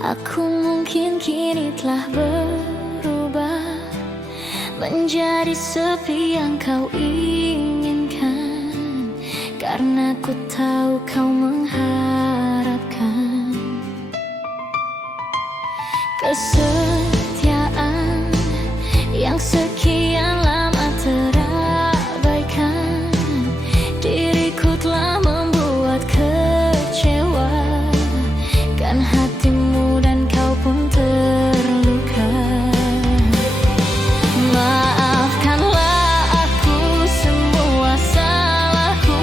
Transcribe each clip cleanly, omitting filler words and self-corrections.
Aku mungkin kini telah berubah menjadi seperti yang kau inginkan, karena ku tahu kau mengharapkan kesetiaan yang sekian lama terabaikan. Diriku telah membuat kecewa, kan hatimu dan kau pun terluka. Maafkanlah aku, semua salahku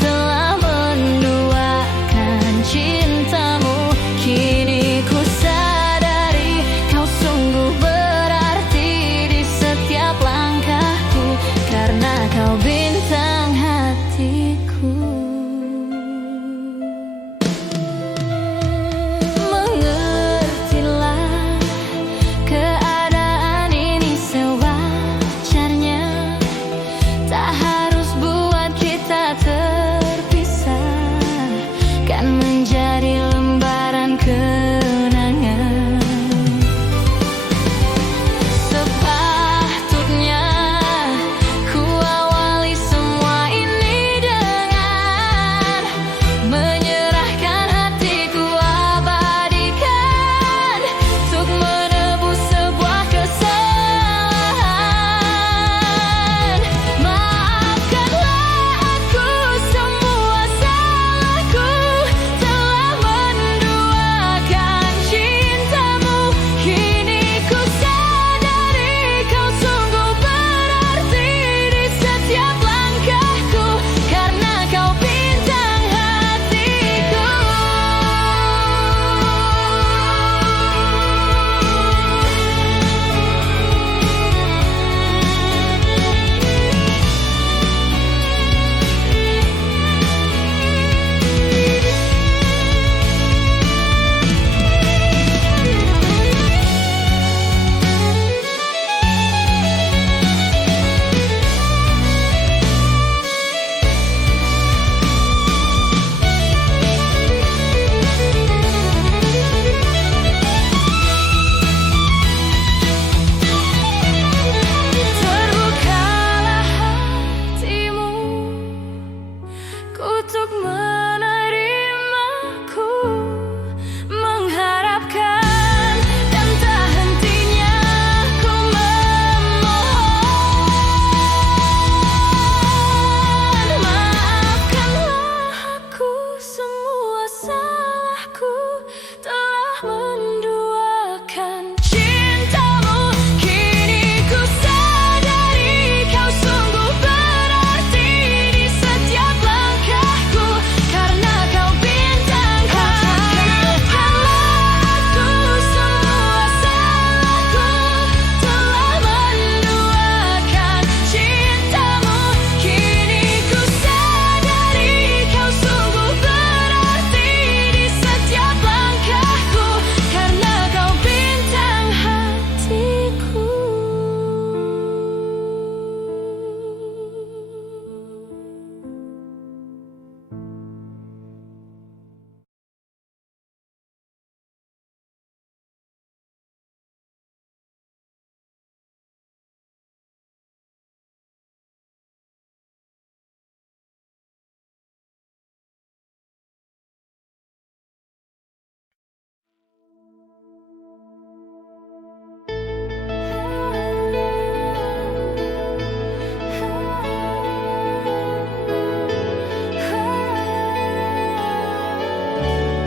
telah menduakan cintamu. Kini ku sadari kau sungguh berarti di setiap langkahku, karena kau bintang hatiku. Mengertilah keadaan ini sewajarnya, tak harus buat kita terpisah, kan menjadi lembaran kenangan. Sepatutnya ku awali semua ini dengan menyerahkan hatiku, abadikan untuk menebus sebuah kesalahan. Maafkanlah aku, semua salahku telah menduakan cintamu. Kini ku sadari kau sungguh berarti di setiap langkahku, karena kau bintang hatiku. Terbukalah hatimu untuk menerimaku, mengharapkan dan tak hentinya ku memohon. Maafkanlah aku, semua salahku telah menduakan cintamu. Kini ku sadari kau sungguh berarti di setiap langkahku, karena kau bintang hatiku. Aku, semua salahku telah menduakan cintamu. Kini ku sadari kau sungguh berarti di setiap langkahku, karena kau bintang hatiku.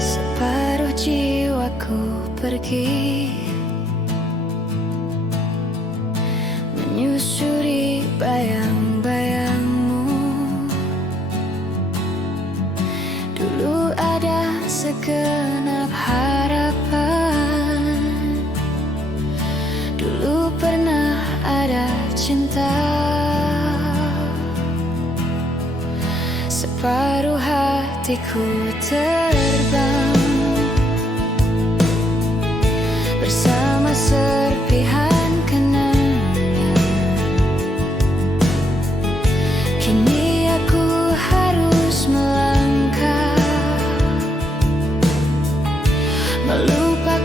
Separuh jiwaku pergi menyusuri bayang-bayangmu. Dulu ada segenap harapan, dulu pernah ada cinta. Separuh hatiku terbang bersama serpihan kenangan. Kini aku harus melangkah, melupakan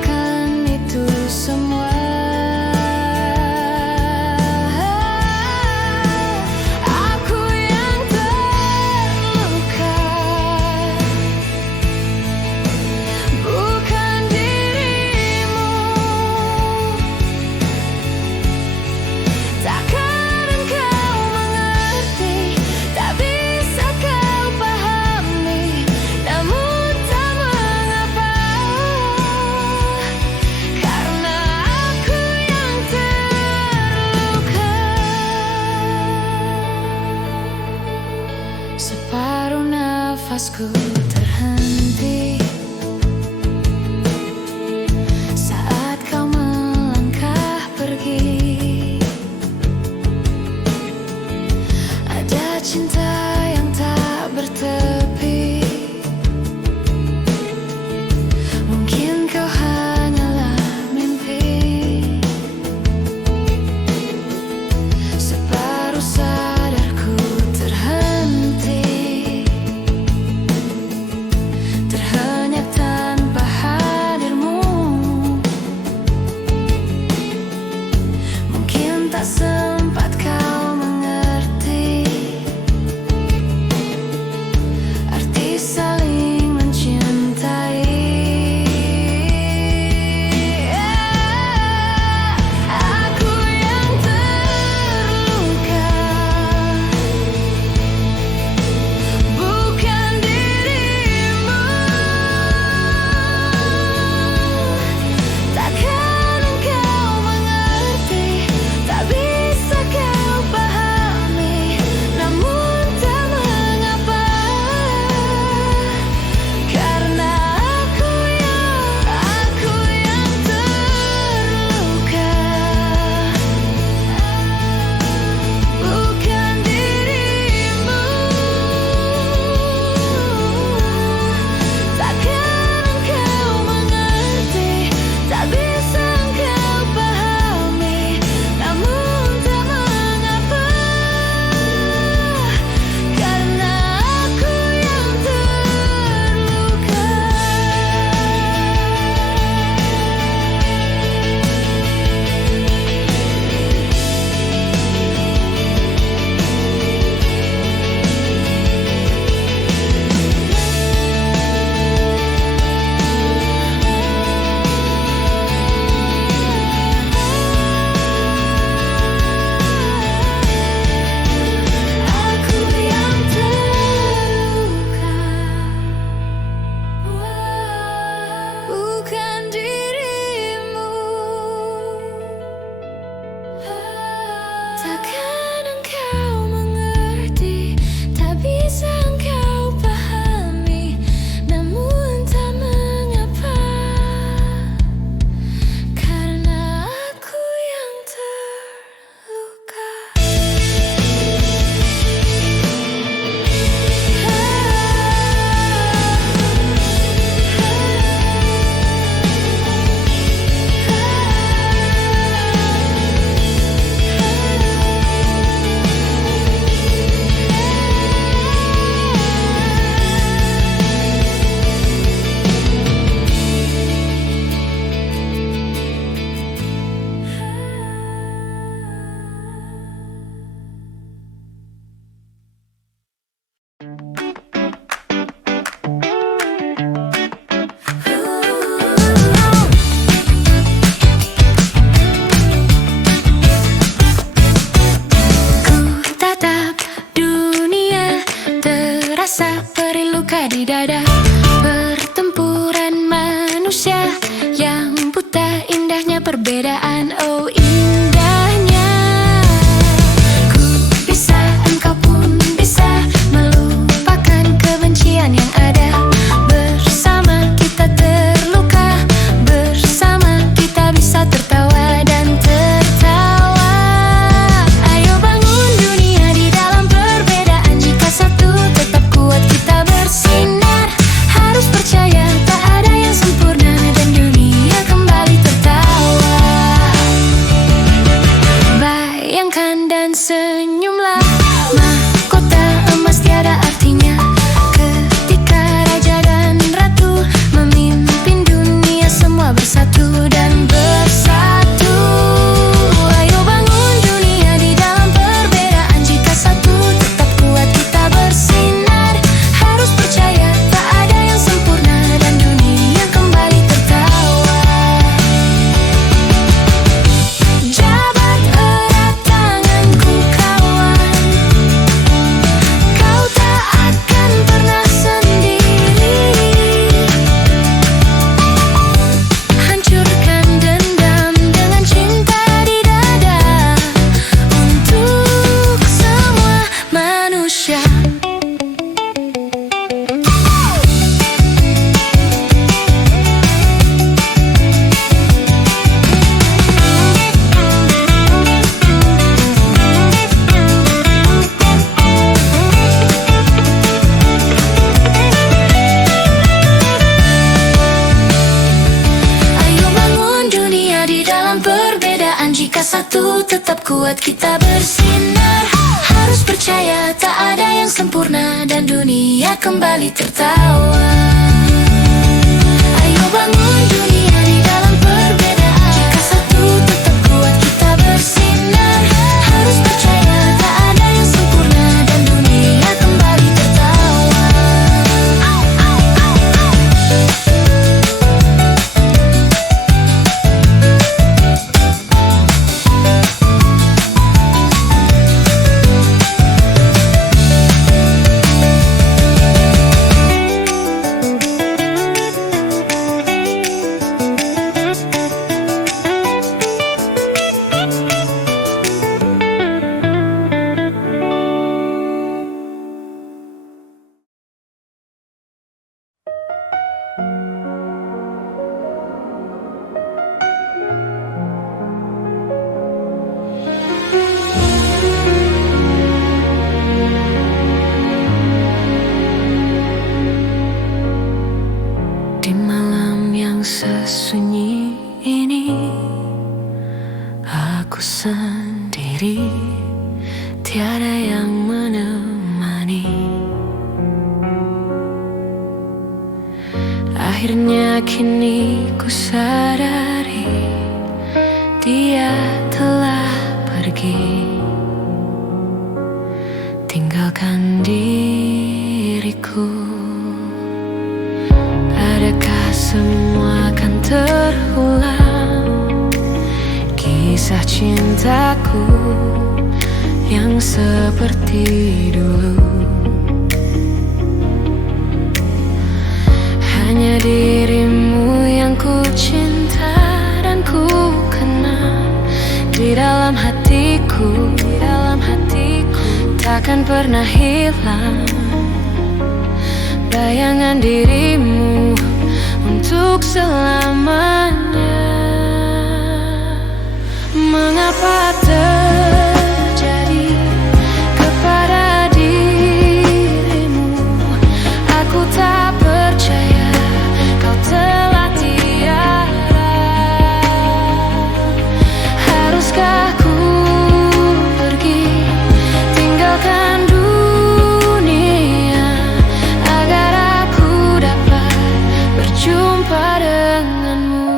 perbedaan, oh indahnya. Ku bisa, engkau pun bisa melupakan kebencian yang ada. Bersama kita terluka, bersama kita bisa tertawa dan tertawa. Ayo bangun dunia di dalam perbedaan. Jika satu tetap kuat kita bersinar. Harus percaya tak ada yang sempurna dan dunia kembali tertawa. Bayangkan dan senyumlah, mahkota emas tiada artinya ketika raja dan ratu memimpin dunia, semua bersatu dan bersatu. Ayo bangun dunia di dalam perbedaan. Jika satu tetap kuat kita bersinar. Harus percaya tak ada yang sempurna dan dunia kembali tertawa. Jabat erat tanganku kawan, kau tak akan pernah sendiri. Hancurkan dendam dengan cinta di dada untuk semua manusia. Ayo bangun dunia di dalam perbedaan. Jika satu tetap kuat kita bersinar. Harus percaya tak ada yang sempurna dan dunia kembali tertawa. Ayo bangun dunia di dalam perbedaan. Jika satu tetap kuat kita bersinar. Harus percaya tak ada yang sempurna dan dunia kembali tertawa. Di malam yang sesunyi ini, aku sendiri, tiada yang menemani. Akhirnya kini ku sadari dia telah pergi, tinggalkan diriku. Adakah semua akan terulang? Kisah cintaku yang seperti dulu. Hanya dirimu yang ku cinta dan ku kenal. Di dalam hatiku, takkan pernah hilang bayangan dirimu untuk selamanya. Mengapa terjadi kepada dirimu? Aku tak percaya kau telah tiada. Haruskah ku pergi tinggalkan dunia agar aku dapat berjumpa denganmu?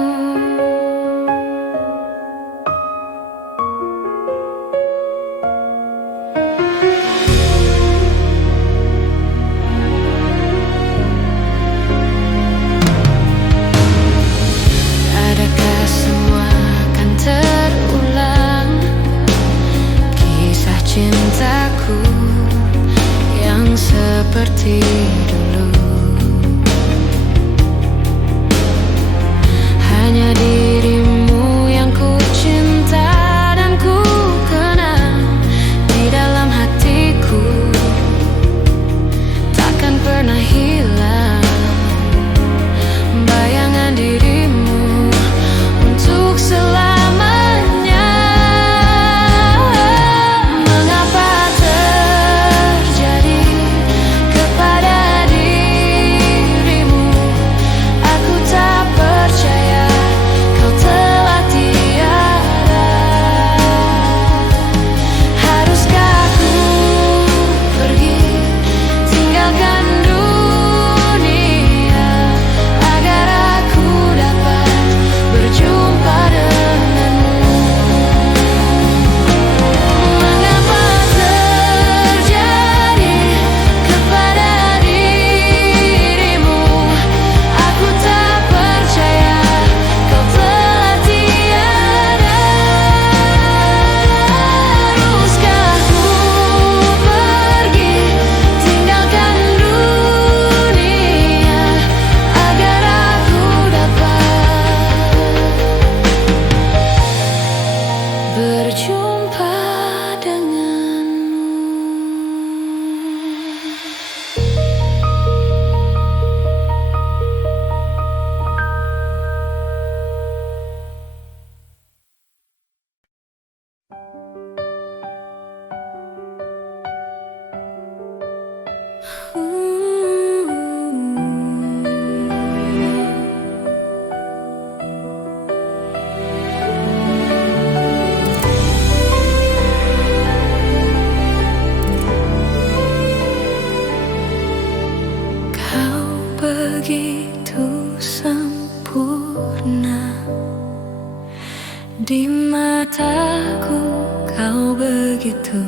Di mataku kau begitu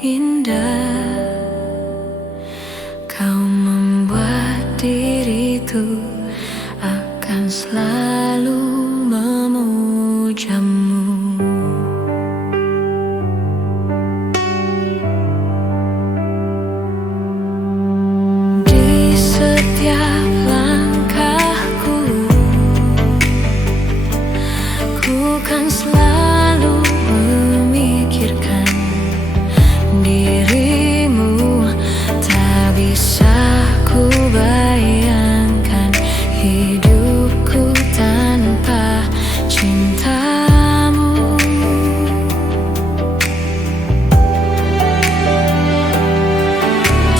indah, kau membuat diriku akan selalu memujamu. Di setiap langkahku, ku kan selalu memikirkan dirimu. Tak bisa ku bayangkan hidupku tanpa cintamu.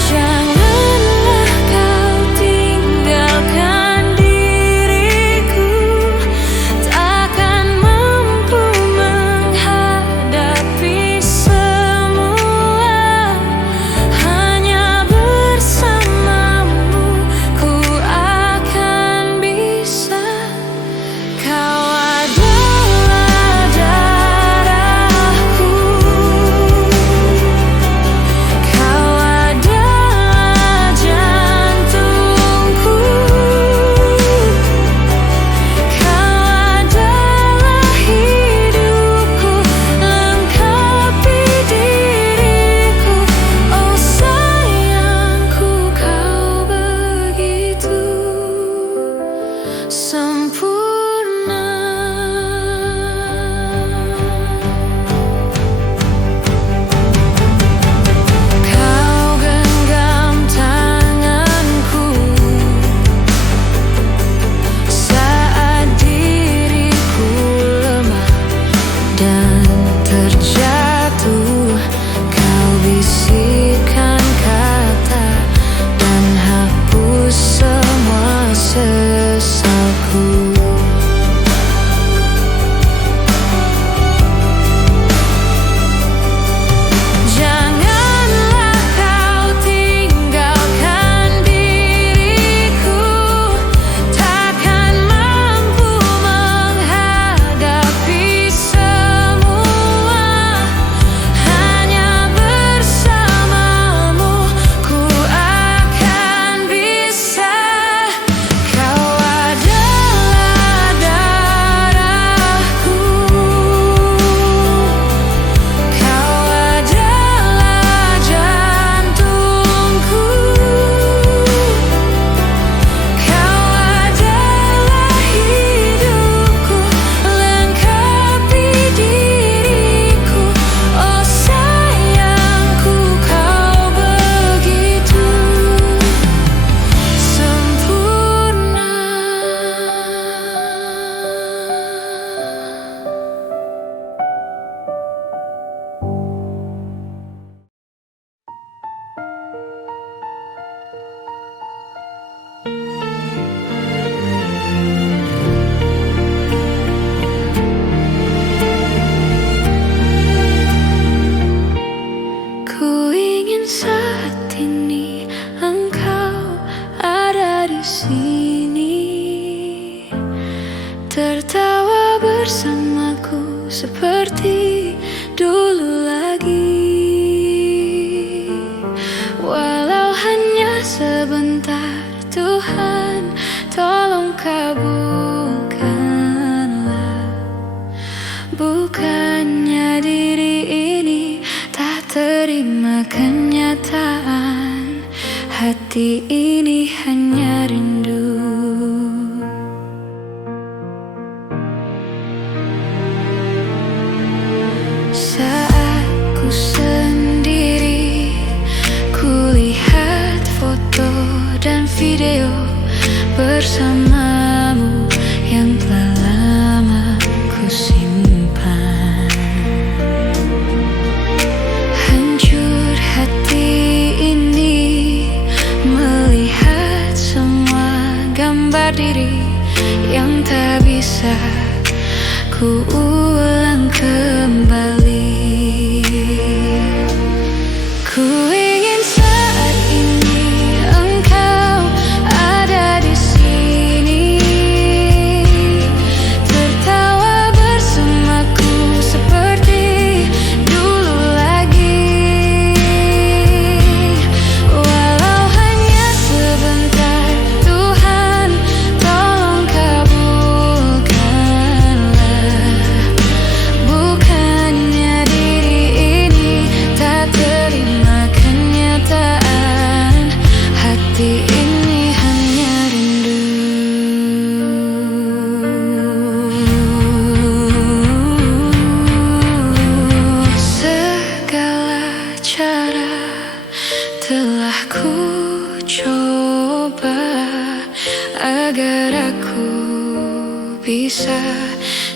Janganlah kau tinggalkan diriku, takkan mampu menghadapi semua. Hanya bersamamu ku akan bisa. Kau adalah darahku, kau adalah jantungku, kau adalah hidupku, lengkapi diriku. Oh sayangku, kau begitu sempurna. Kau genggam tanganku saat diriku lemah dan terjatuh. Kau bisikkan kata dan hapus semua sesalku. Janganlah kau tinggalkan diriku, takkan mampu menghadapi semua. Hanya bersamamu ku akan bisa. Kau adalah darahku, kau adalah jantungku, kau adalah hidupku, lengkapi diriku. Oh sayangku, kau begitu sempurna. Ku ingin saat ini engkau ada di sini, tertawa bersamaku seperti dulu lagi. Walau hanya sebentar, Tuhan tolong kabulkanlah. Bukannya diri ini tak terima kenyataan, hati ini hanya rindu. Saat ku sendiri, ku lihat foto dan video bersamamu yang telah lama ku simpan. Hancur hati ini melihat semua gambar diri yang tak bisa ku ulang kembali. Ku ingin saat ini engkau ada di sini, tertawa bersamaku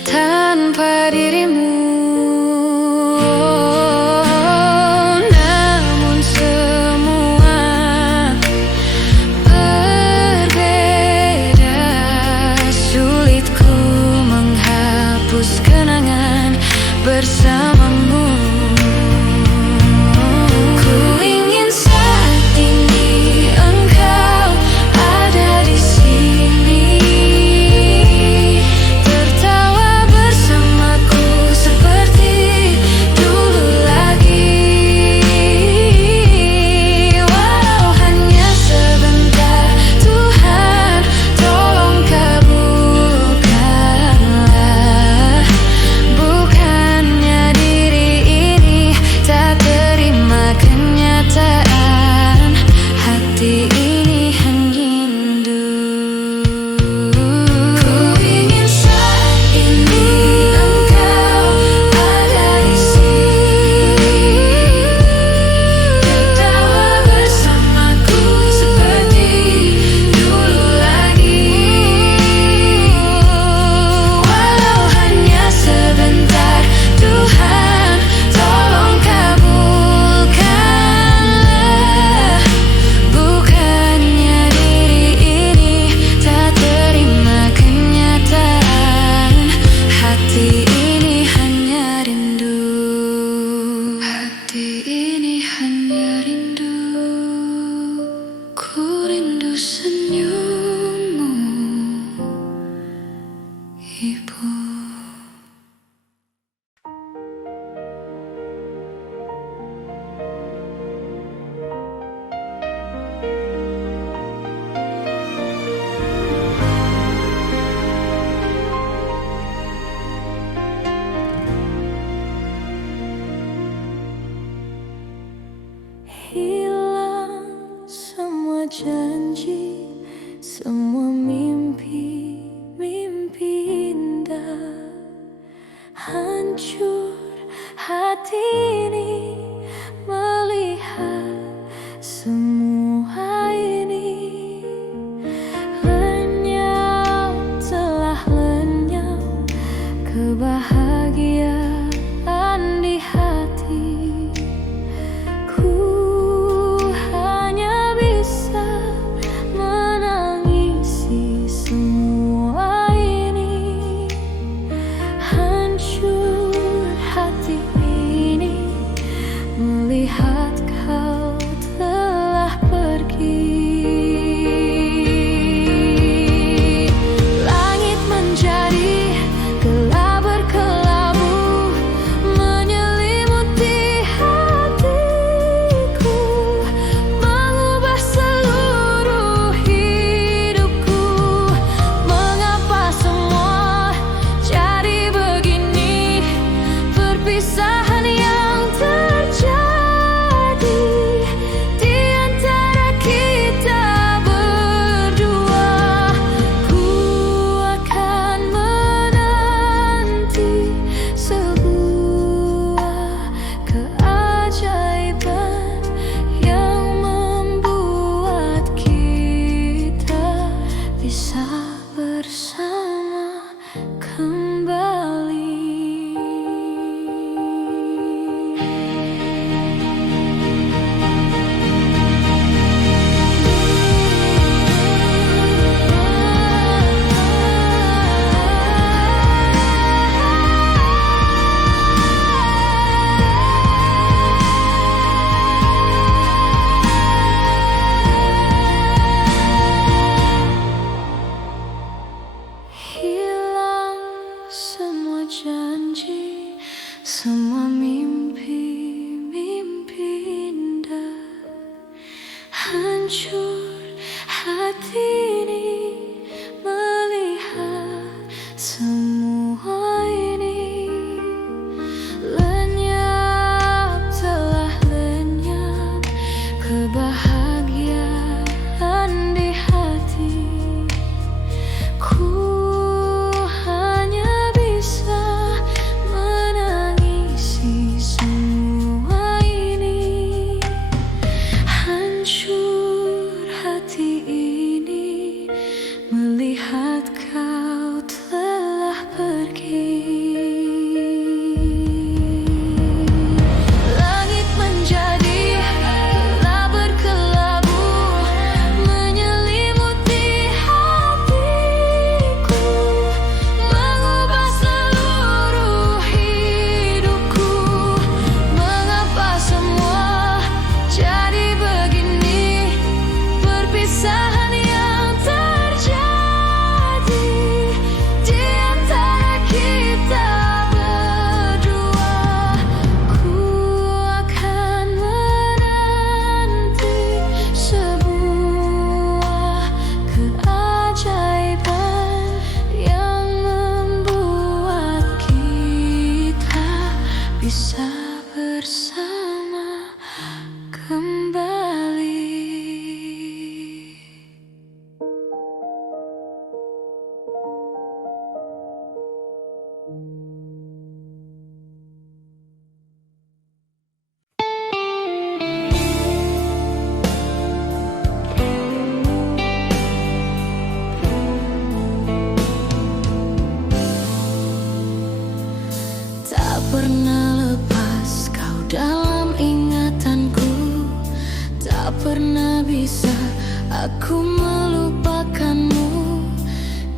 tanpa dirimu. Namun semua berbeda, sulit ku menghapus kenangan bersamamu. Ku ingin saat ini engkau ada di sini, tertawa bersamaku seperti dulu lagi. Walau hanya sebentar, Tuhan tolong kabulkanlah. Bukannya diri ini tak terima kenyataan, hati ini hanya rindu. Ku ingin saat ini engkau ada di sini, tertawa bersamaku seperti dulu lagi. Walau hanya sebentar, Tuhan tolong kabulkanlah. Bukannya diri ini tak terima kenyataan, hati ini hanya rindu. Hati ini hanya rindu. Ku rindu senyummu, Ibu. Hilang semua janji, semua mimpi-mimpi indah. Hancur hati ini melihat semua ini. Lenyap, telah lenyap kebahagiaan di hati. Ku hanya bisa menangisi semua ini. Hancur hati ini melihat kau telah pergi. Langit menjadi gelap berkelabu, menyelimuti hatiku, mengubah seluruh hidupku. Mengapa semua jadi begini? Perpisahan yang terjadi di antara kita berdua. Ku akan menanti sebuah keajaiban yang membuat kita bisa bersama kembali. Hilang semua janji, semua mimpi-mimpi indah. Hancur hati ini melihat semua ini. Lenyap, telah lenyap kebahagiaan di hati. Ku hanya bisa menangisi semua ini. Hancur dalam ingatanku. Tak pernah bisa aku melupakanmu.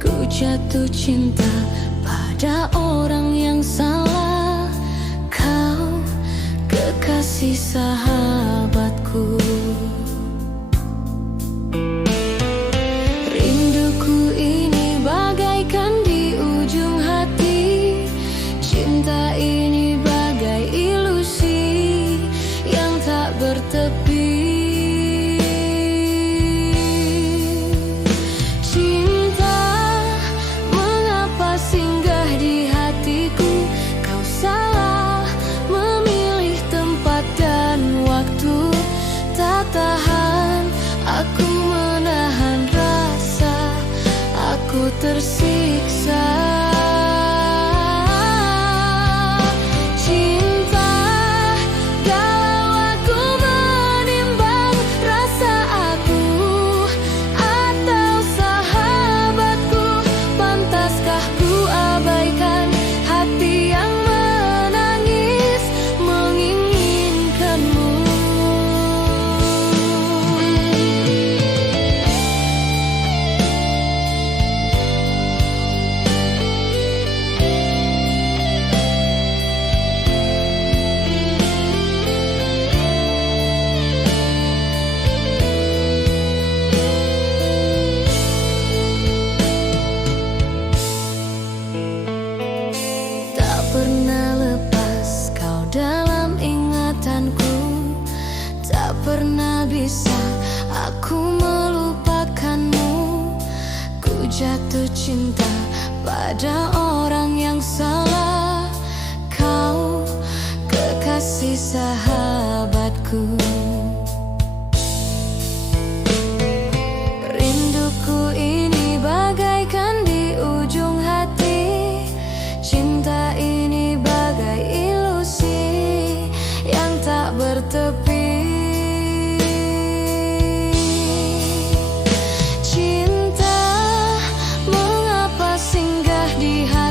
Ku jatuh cinta pada orang yang salah. Kau kekasih sahabatku. Rinduku ini bagaikan di ujung hati. Cinta ini bagai ilusi yang tak bertepi. Cinta, mengapa singgah di hatiku? Kau salah memilih tempat dan waktu. Tak tahan aku menahan rasa, aku tersiksa. Cinta, kalau aku menimbang rasa aku atau sahabatku, pantaskah ku abaikan hati yang menangis menginginkanmu? Tak pernah lepas kau dalam ingatanku. Tak pernah bisa aku melupakanmu. Ku jatuh cinta pada orang yang salah. Kau kekasih sahabatku. Rinduku ini bagaikan di ujung hati. Cinta ini bagai ilusi yang tak bertepi. Cinta, mengapa singgah di hati?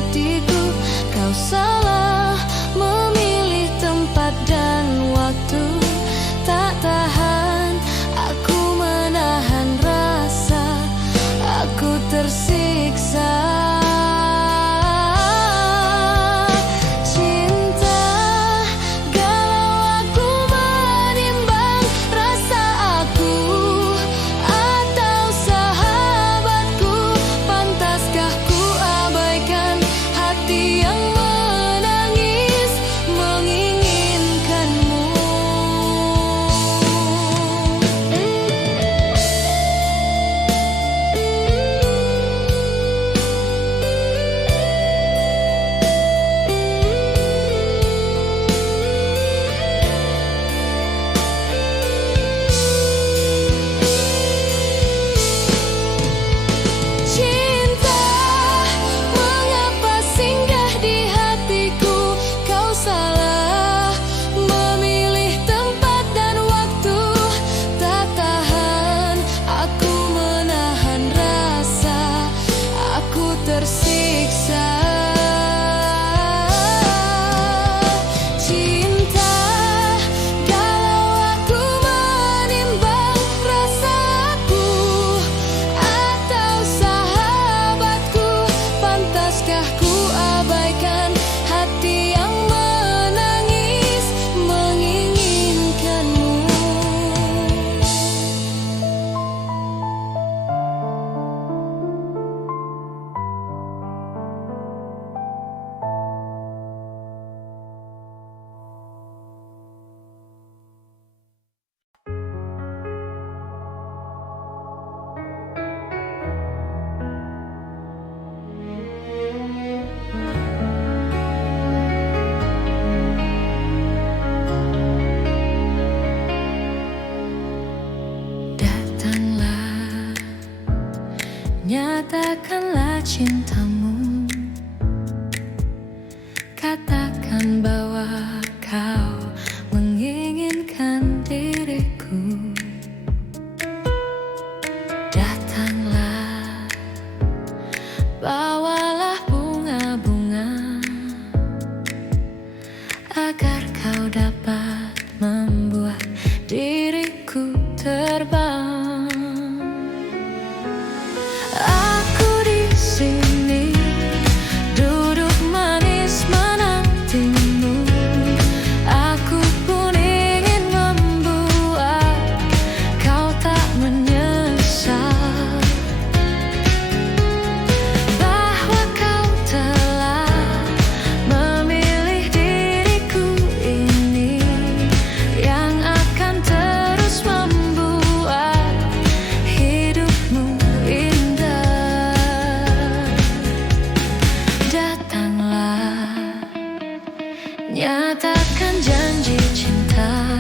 Nyatakan janji cinta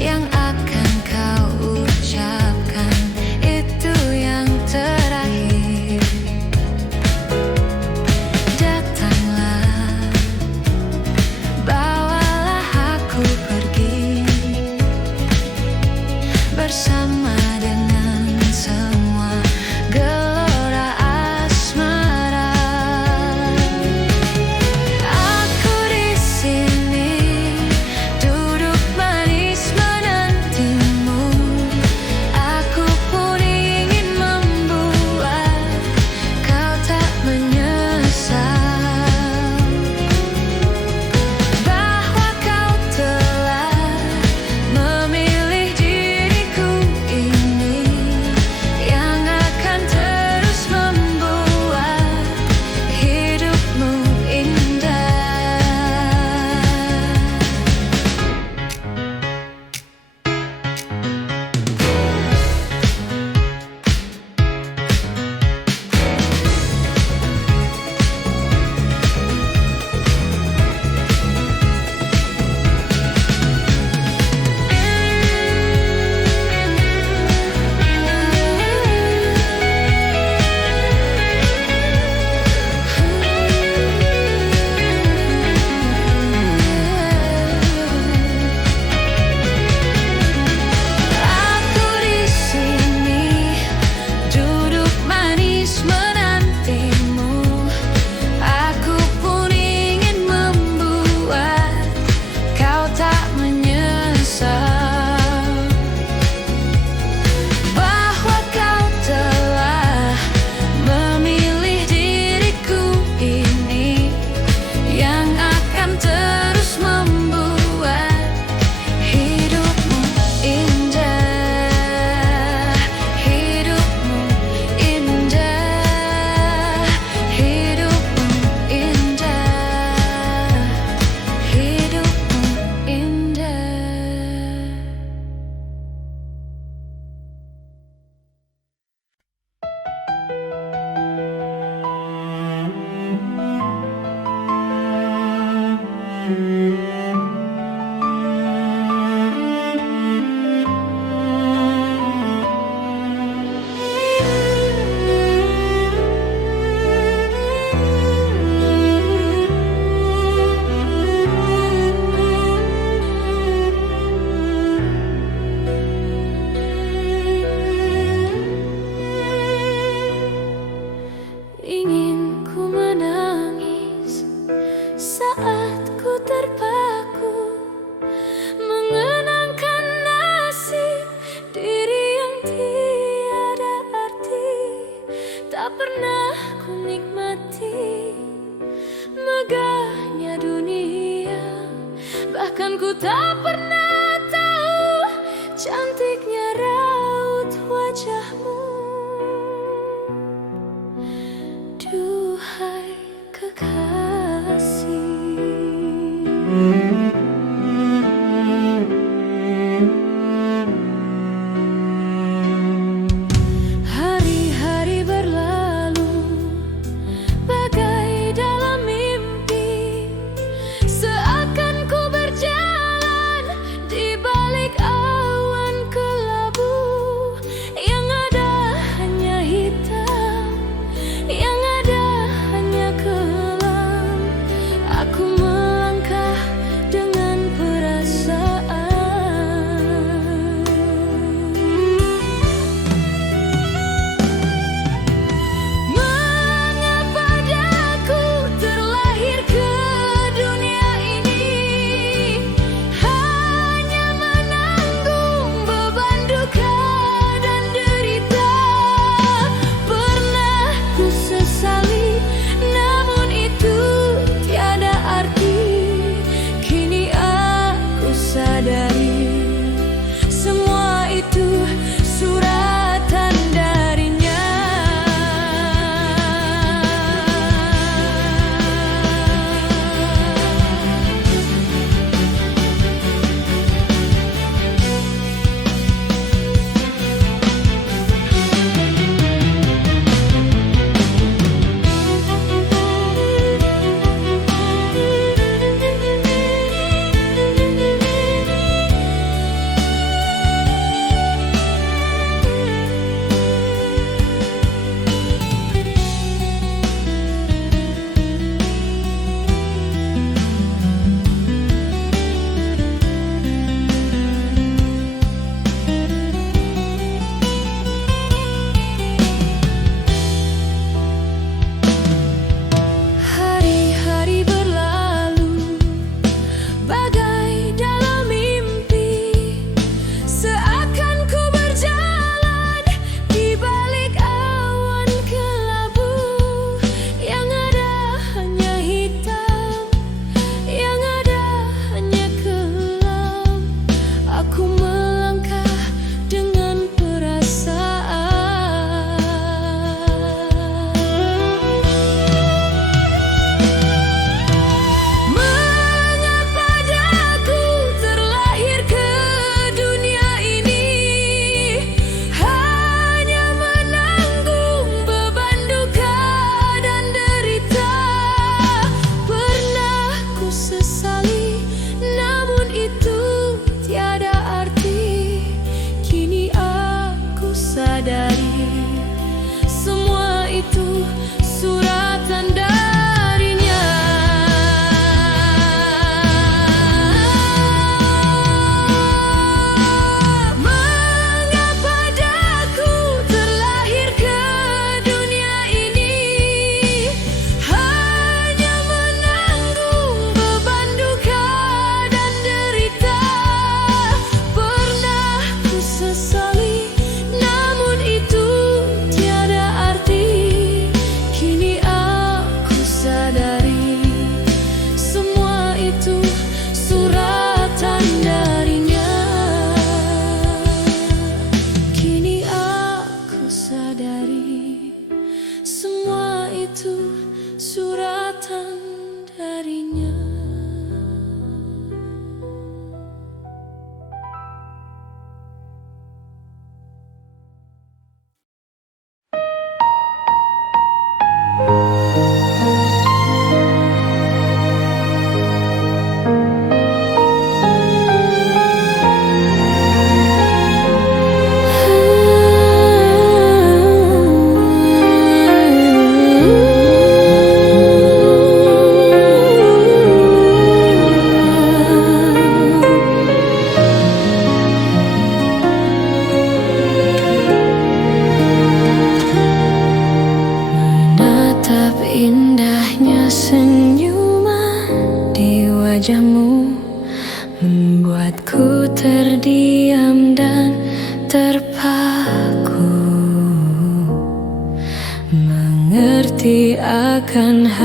yang akan kau ucapkan, itu yang terakhir. Datanglah, bawalah aku pergi bersama dengan semua gelora asmara. Aku di sini duduk manis menantimu. Aku pun ingin membuat kau tak menyesal bahwa kau telah memilih diriku ini yang akan terus membuat hidupmu indah. Aku di sini duduk manis menantimu. Aku pun ingin membuat kau tak menyesal bahwa kau telah memilih diriku ini yang akan terus membuat hidupmu indah. Hidupmu indah. Hidupmu indah. Hidupmu indah. Ingin ku menangis saat ku terpaku mengenangkan nasib diri yang tiada arti. Tak pernah ku nikmati megahnya dunia, bahkan ku tak pernah tahu cantiknya raut wajahmu. Duhai kekasih, hari-hari berlalu bagai dalam mimpi, seakan ku berjalan di balik awan kelabu. Yang ada hanya hitam, yang ada hanya gelap.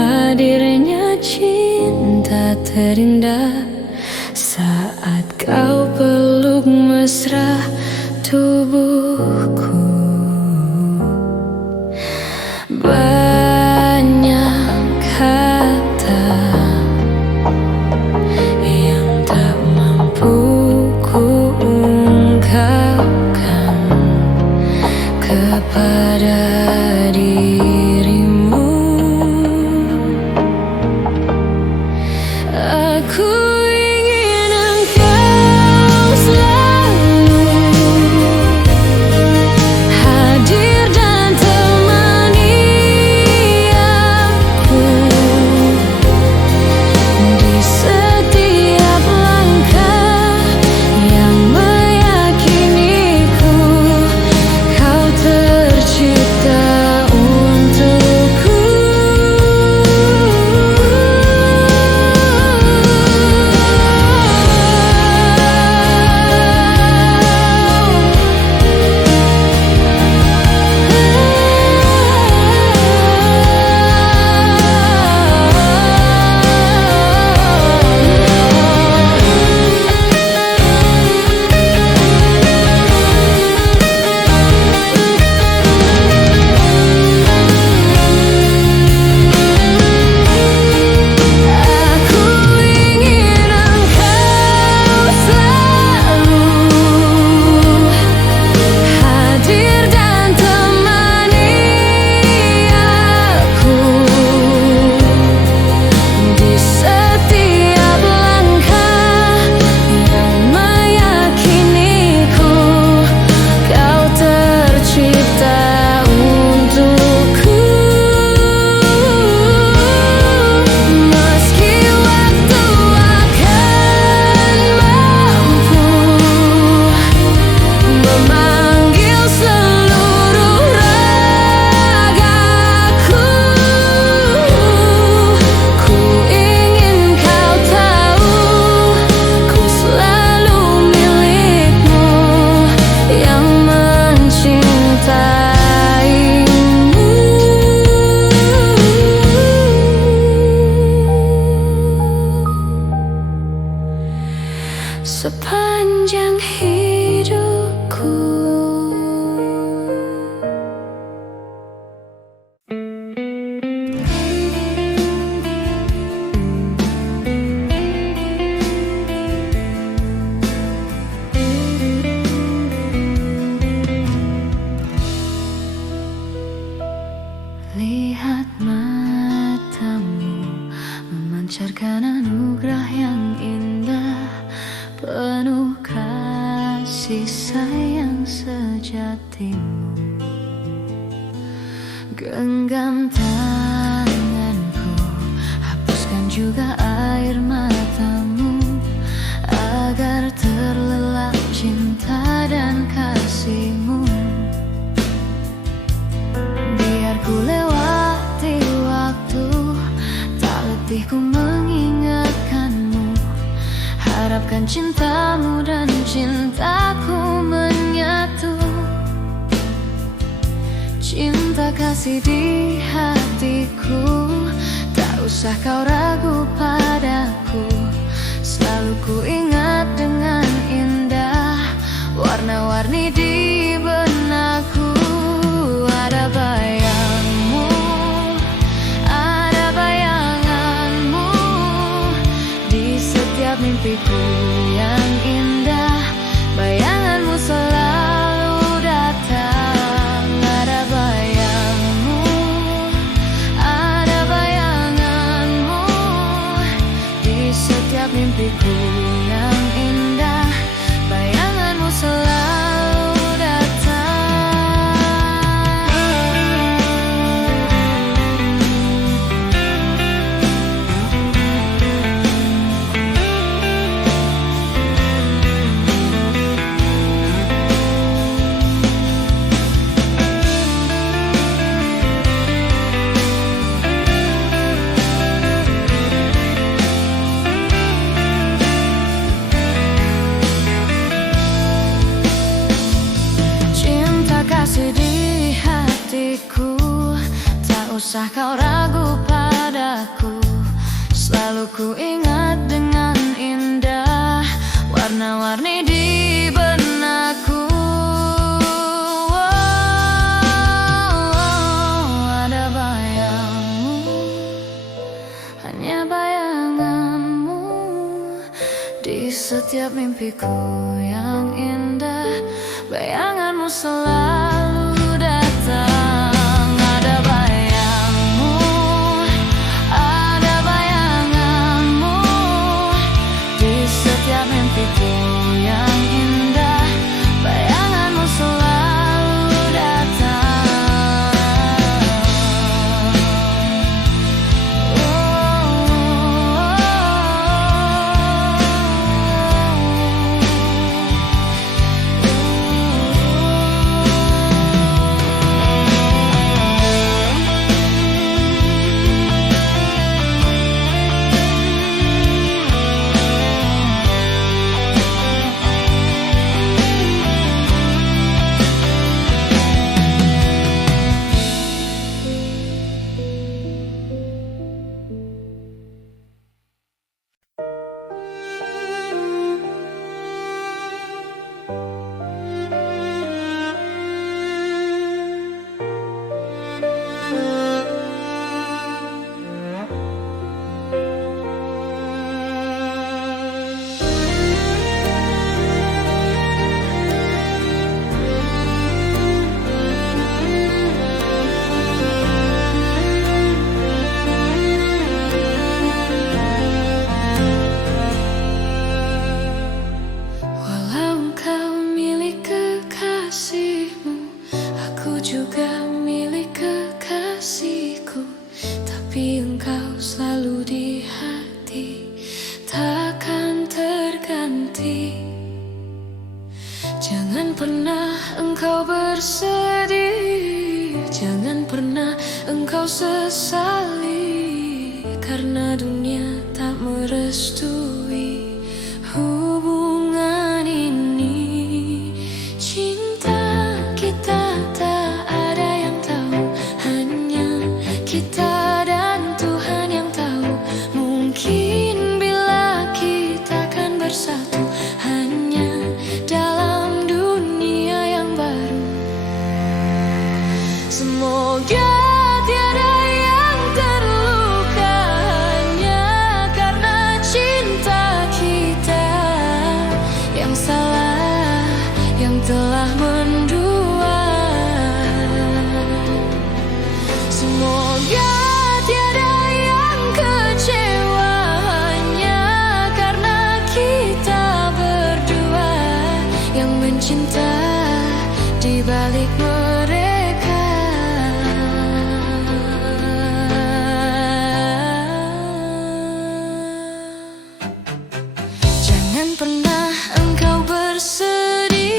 hadirnya cinta terindah saat kau peluk mesra tubuhku. Banyak kata yang tak mampu ku ungkapkan kepada dirimu. Aku ingin engkau selalu hadir dan temani aku di setiap langkah yang meyakiniku kau tercipta untukku. Sepanjang hidupku. Lihat matamu memancarkan anugerah yang indah, penuh kasih sayang sejatimu. Genggam tanganku, hapuskan juga air matamu, agar terlelap cinta dan kasihmu. Biar ku lewati waktu, tak letih ku mengingatkanmu. Harapkan cintamu dan cintaku menyatu. Cinta kasih di hatiku, tak usah kau ragu padaku. Selalu ku ingat dengan indah warna-warni di benakku. Ada bayangmu, ada bayanganmu di setiap mimpiku yang indah. Bayanganmu selalu datang. Ada bayangmu, ada bayanganmu di setiap mimpiku yang indah. Bayanganmu selalu datang. Kasih di hatiku, tak usah kau ragu padaku. Selalu ku ingat dengan indah warna-warni di benakku. Ada bayangmu, hanya bayanganmu di setiap mimpiku yang indah. Bayanganmu selalu datang. Ada bayangmu, ada bayanganmu di setiap mimpiku yang indah. Bayanganmu selalu datang. Juga milik kekasihku, tapi engkau selalu di hati, takkan terganti. Jangan pernah engkau bersedih, jangan pernah engkau sesali, karena dunia tak merestui hubungan ini. Cinta kita bersatu hanya dalam dunia yang baru. Semoga tiada yang terluka hanya karena cinta kita yang salah, yang telah mendua. Semoga tiada yang kecewa hanya karena kita berdua yang mencinta di balik mereka. Jangan pernah engkau bersedih,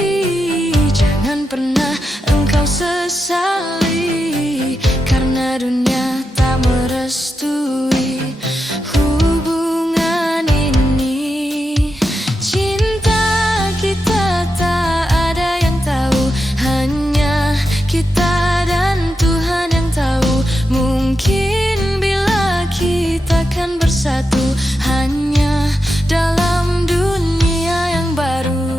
jangan pernah engkau sesali, karena dunia tak merestui hubungan ini. Cinta kita tak ada yang tahu, hanya kita dan Tuhan yang tahu. Mungkin bila kita kan bersatu hanya dalam dunia yang baru.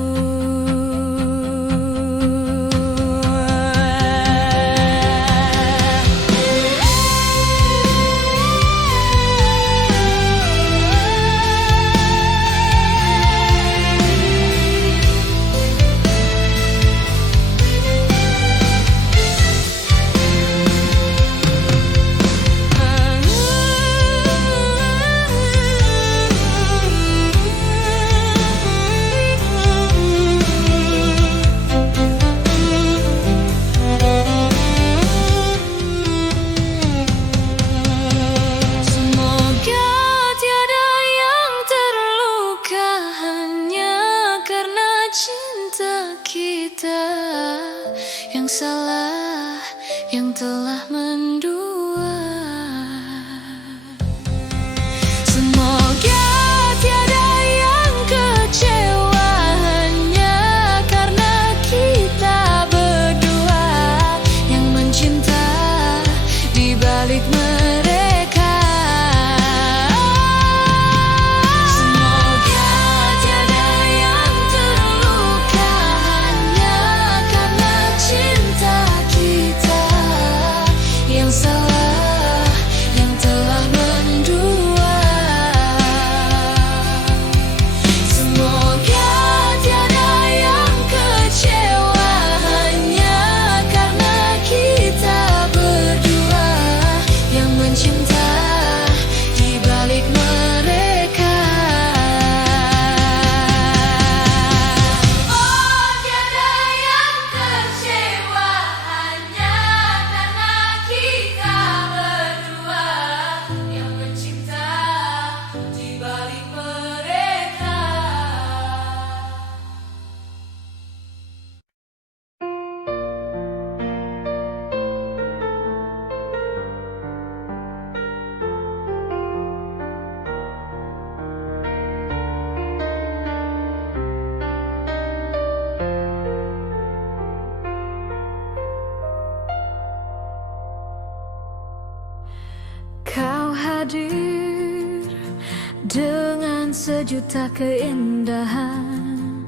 Dengan sejuta keindahan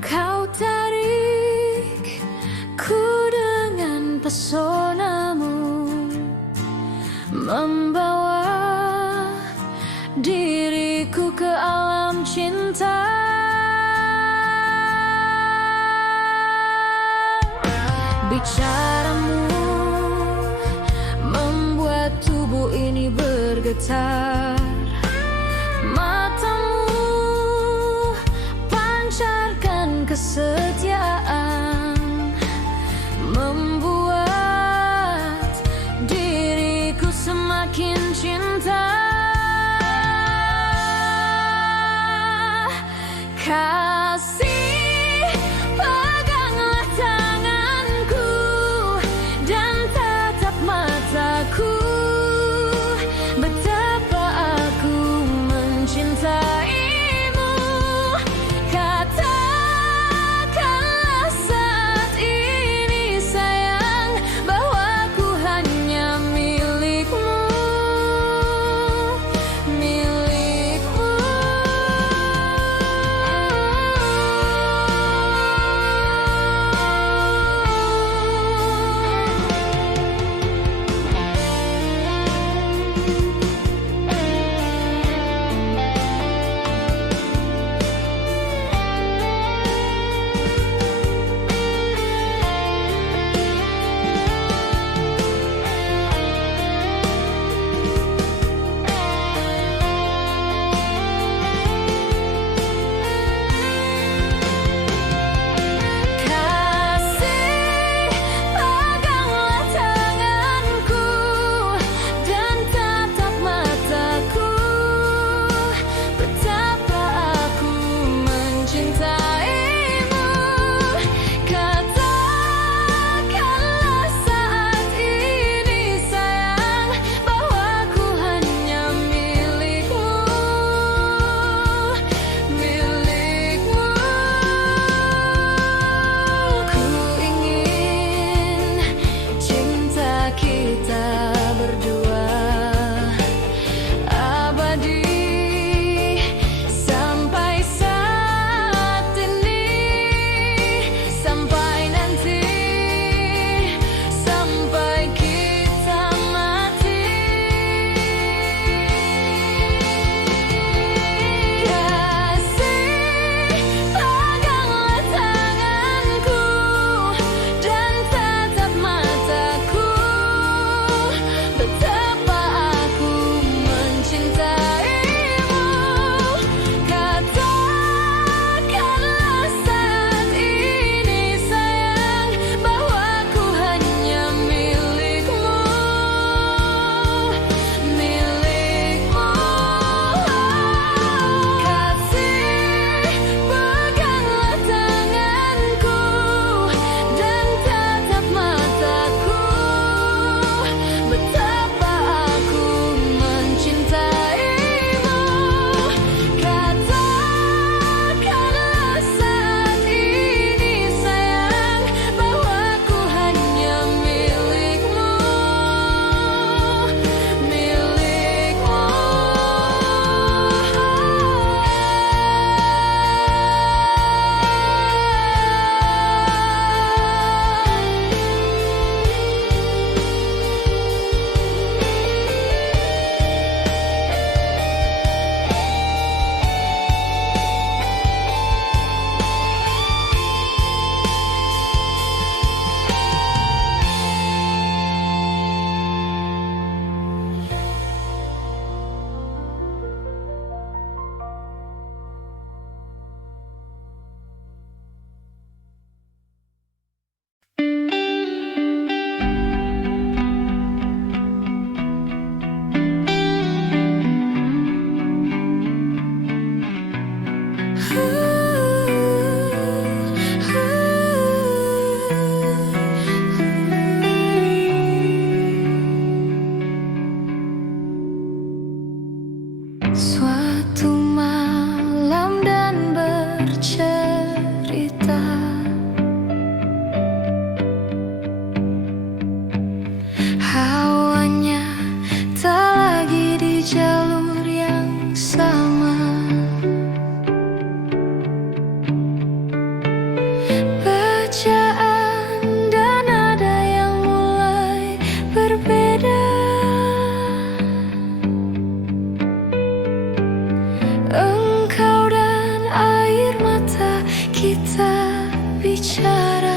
kau tarik ku dengan pesonamu, membawa diriku ke alam cinta. Bicaramu membuat tubuh ini bergetar. Matamu pancarkan kesetiaan, membuat diriku semakin cinta. Kasih, peganglah tanganku dan tatap mataku. Betapa berbicara.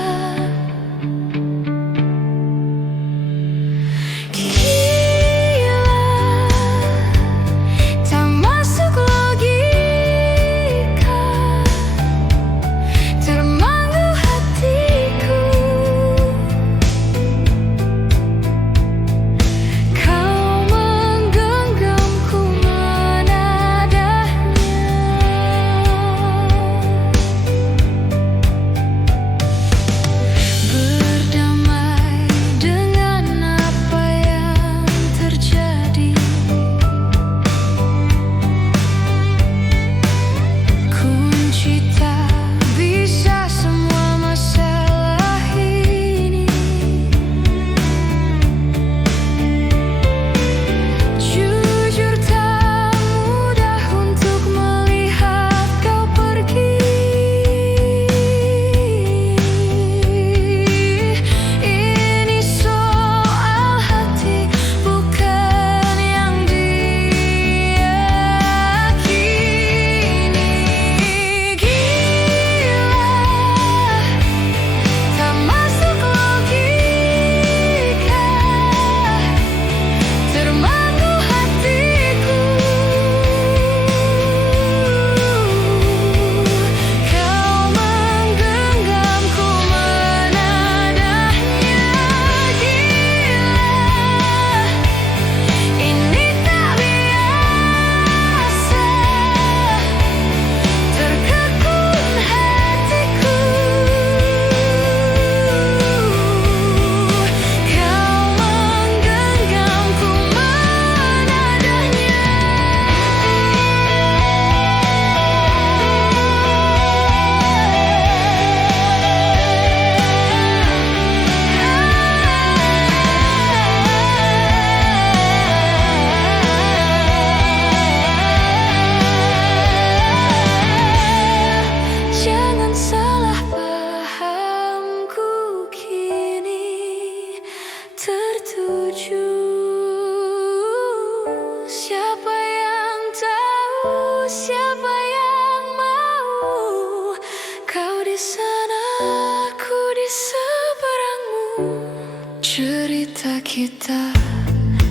Cerita kita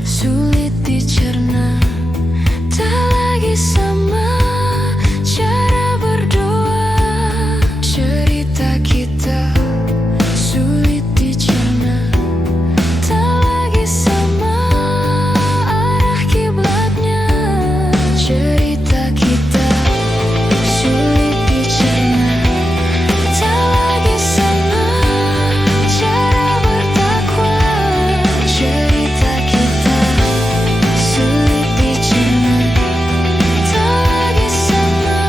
sulit dicerna, tak lagi sama cara berdoa. Cerita kita sulit dicerna, tak lagi sama arah kiblatnya. Cerita kita sulit dicerna, tak lagi sama cara bertakwa. Cerita kita sulit dicerna, tak lagi sama.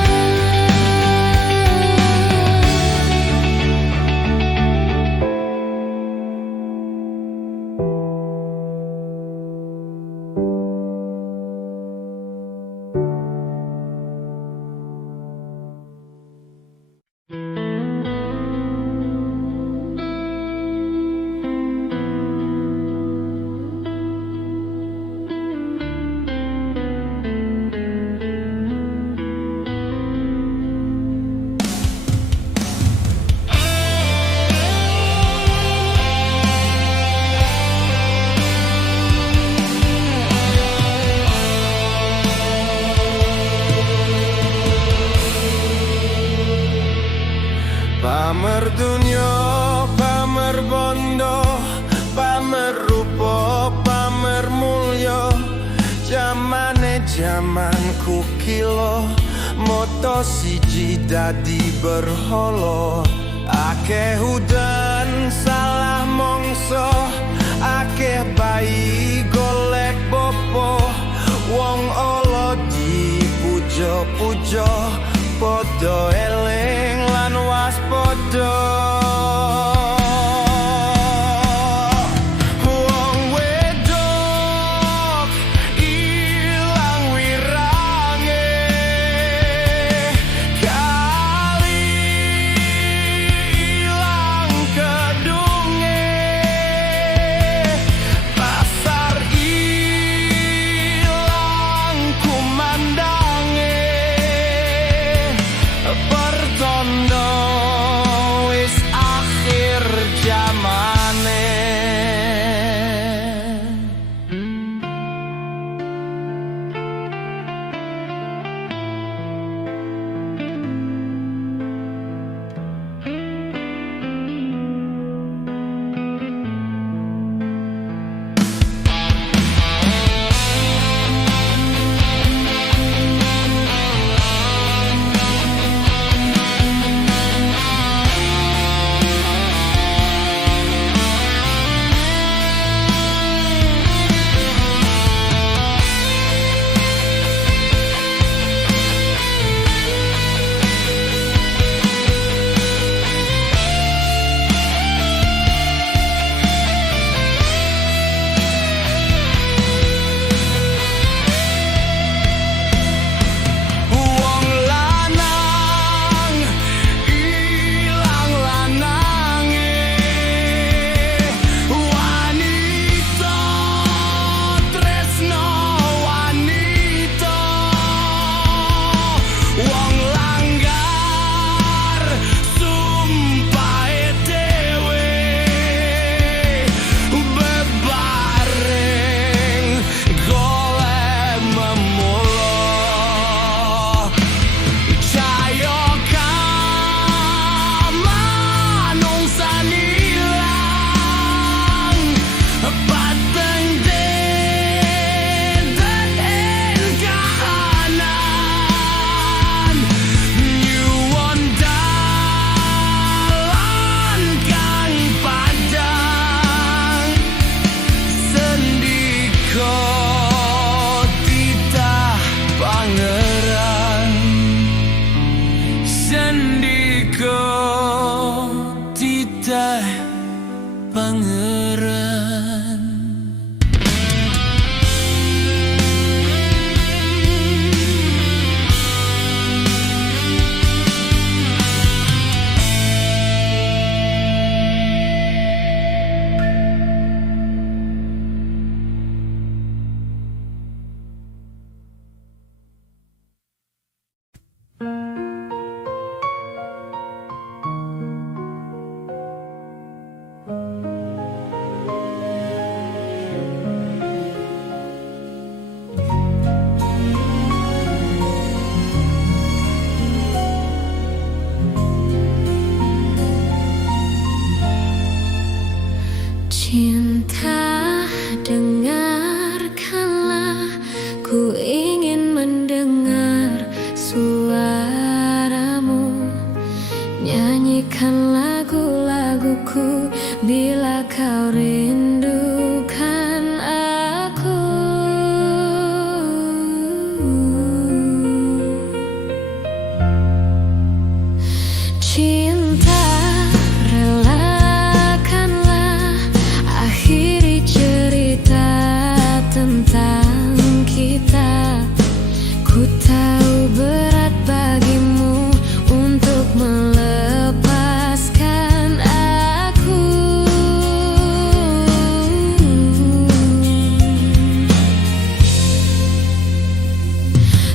Pamer dunya, pamer bondo, pamer rupa, pamer mulya. Jamane jamanku kilo, moto siji dadi berhala. Akeh udan salah mongso, akeh bayi golek bopo. Wong ala dipuja-puja, padha eling lan waspada. Wong wedok ilang wirange, kali ilang kedunge, pasar ilang kumandange. ingin mendengar suaramu, nyanyikan lagu-laguku bila kau rindukan aku. Cinta, relakanlah akhiri cerita tentang kita. Ku tahu berat bagimu untuk melepaskan aku.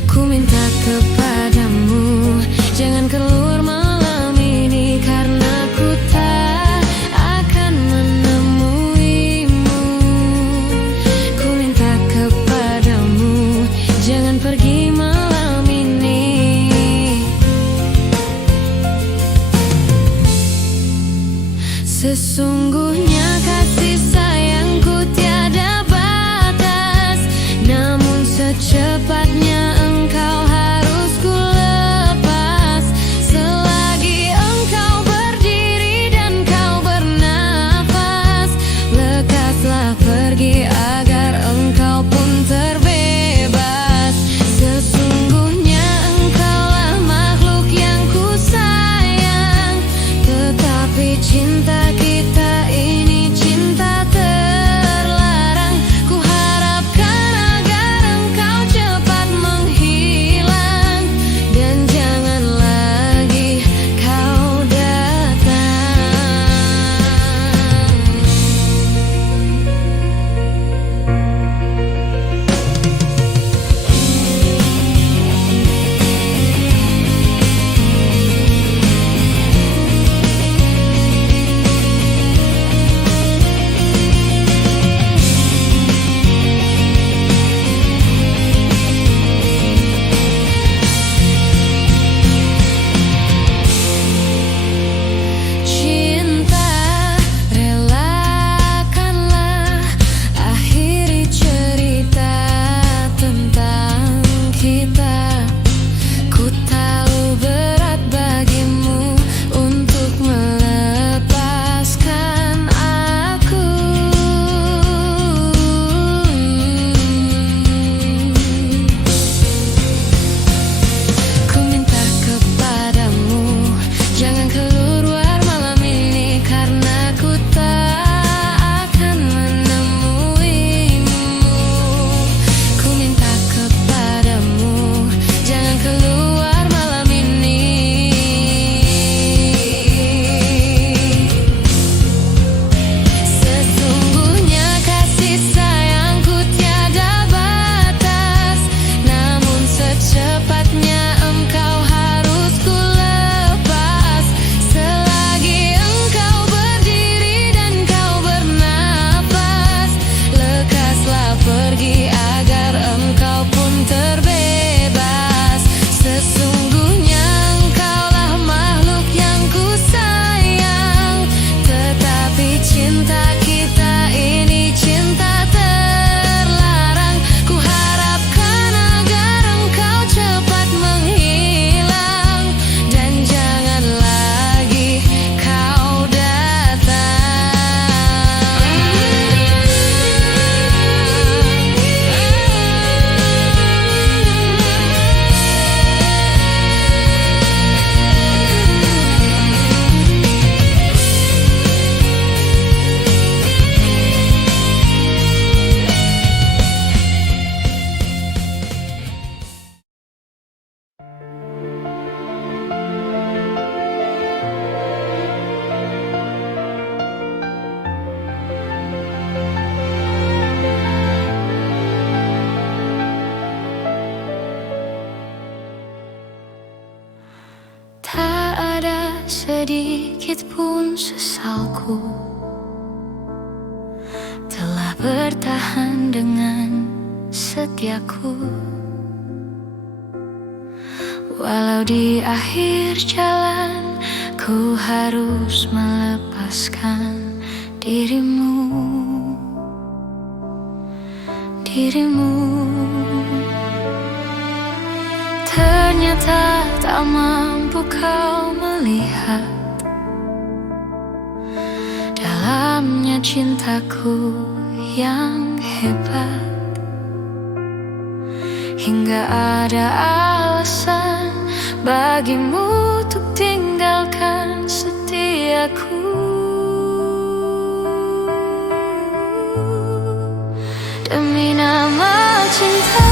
Ku minta kepadamu, jangan keluar malam ini, karena ku tak akan menemuimu. Ku minta kepadamu, jangan pergi malam ini. Sesungguhnya kasih sayangku tiada batas, namun secepatnya engkau harus ku lepas. Selagi engkau berdiri dan kau bernafas, lekaslah pergi agar engkau pun terbebas. Sesungguhnya engkaulah makhluk yang ku sayang, tetapi cinta kita ini cinta terlarang. Ku harapkan agar engkau cepat menghilang, dan jangan lagi kau datang. Cinta, relakanlah akhiri cerita tentang kita. Ku tahu berat bagimu untuk melepaskan aku. Ku minta kepadamu, jangan keluar malam ini, karena ku tak akan menemuimu. Ku minta kepadamu, jangan keluar malam ini. Sesungguhnya kasih sayangku tiada batas, namun secepatnya engkau harus ku lepas. Selagi engkau berdiri dan kau bernafas, lekaslah pergi agar engkau pun terbebas. Sesungguhnya engkaulah makhluk yang ku sayang, tetapi cinta kita ini cinta terlarang. Ku harapkan agar engkau cepat menghilang, dan jangan lagi kau tak ada sedikit pun sesalku telah bertahan dengan setiaku. Walau di akhir jalan ku harus melepaskan dirimu. ternyata tak mampu kau melihat dalamnya cintaku yang hebat. Hingga ada alasan bagimu untuk tinggalkan setiaku. Demi nama cinta